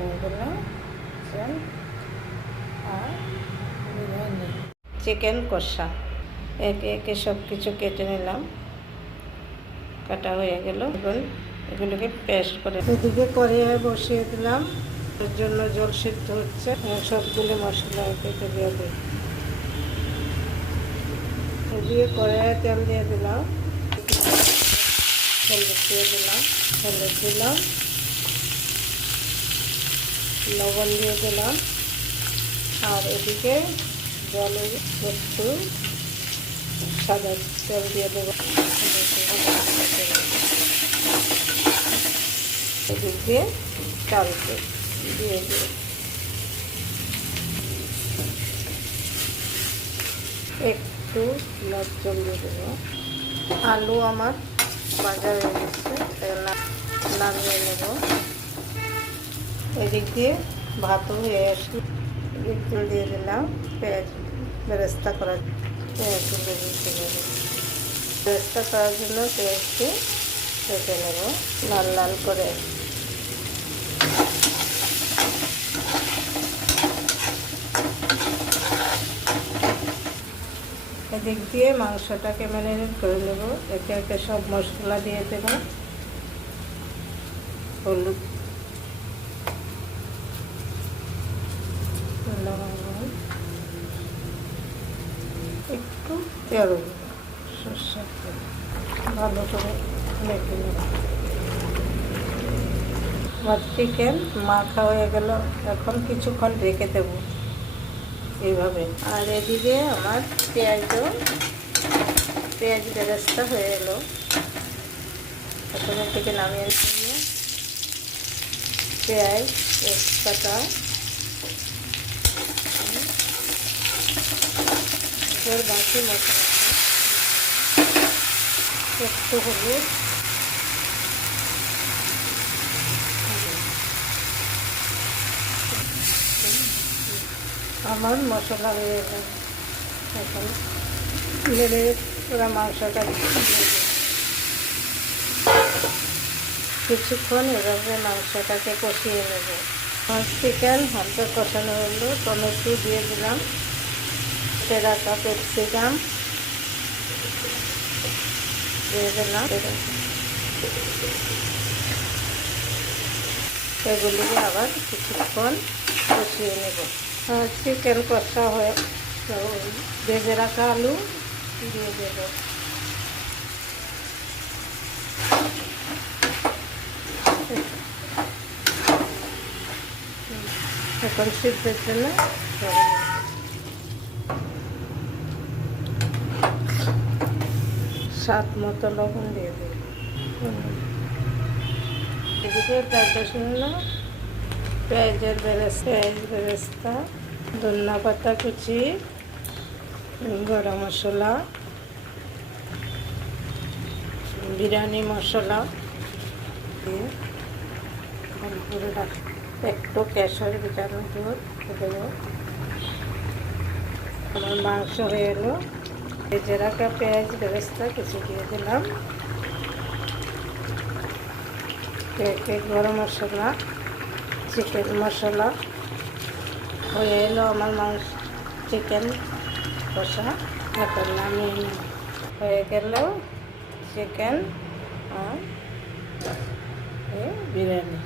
এগুলো আর বিরিয়ানি চিকেন কষা একে একে সব কিছু কেটে নিলাম। কাটা হয়ে গেল। এখন এগুলোকে পেস্ট করে এদিকে কড়াইয়ে বসিয়ে দিলাম। এর জন্য জল সিদ্ধ হচ্ছে। সবগুলো মশলা একে দিয়ে দিই। এদিকে কড়াইয়ে তেল দিয়ে দিলাম। হলুদ দিয়ে দিলাম। হলুদ দিলাম, লবণ দিয়ে দিলাম। আর এদিকে জলের একটু সাদা তেল দিয়ে দেবো। এদিক দিয়ে চালকে দিয়ে দেবো। একটু লবণ দিয়ে দেবো। আলু আমার ভাজা হয়ে গেছে, নামিয়ে নেব। এদিক দিয়ে ভাতও হয়ে আসছে। একটু দিয়ে দিলাম পেঁয়াজ বেরেস্তা করার বেরেস্তা করার জন্য পেঁয়াজকে কেটে নেব লাল লাল করে। এদিক দিয়ে মাংসটাকে ম্যারিনেট করে নেব। একে একে সব মশলা দিয়ে দেব। হলুদ, লবণ, একটু তেল, সরষের তেল ভালো করে মেখে নেব। আমার চিকেন মাখা হয়ে গেল। এখন কিছুক্ষণ রেখে দেব এইভাবে। আর এদিকে আমার পেঁয়াজ বেরেস্তা হয়ে এলো। এখন এর থেকে নামিয়ে নিয়ে পেঁয়াজ কাটা বাকি মশলা একটু হলুদ, আমার মশলা হয়ে গেল। এখন মেরে পুরো মাংসটা কিছুক্ষণ এভাবে মাংসটাকে কষিয়ে নেব। চিকেন হালকা কষানো হলো। টমেটো দিয়ে দিলাম, রাখা ক্যাপসিকাম দিয়ে দিলাম। এগুলিকে আবার কিছুক্ষণ কষিয়ে নেব। চিকেন কষা হয়ে ভেজে রাখা আলু দিয়ে দেব। এখন সিদ্ধের জন্য স্বাদ মতো লবণ দিয়ে দেব। এদিকে পেঁয়াজ বেরেস্তা, ধনিয়া পাতা কুচি, গরম মশলা, বিরিয়ানি মশলা দিয়ে ভালো করে একটু কেশর ভিটানো দুধ দেবো। আমার মাংস হয়ে এলো। ভেজে রাখা পেঁয়াজ বেরেস্তা কিছু দিয়ে দিলাম। গরম মশলা, চিকেন মশলা হয়ে এলো আমার মাংস চিকেন কষা। এখন নামিয়ে নিই। হয়ে গেল চিকেন আর বিরিয়ানি।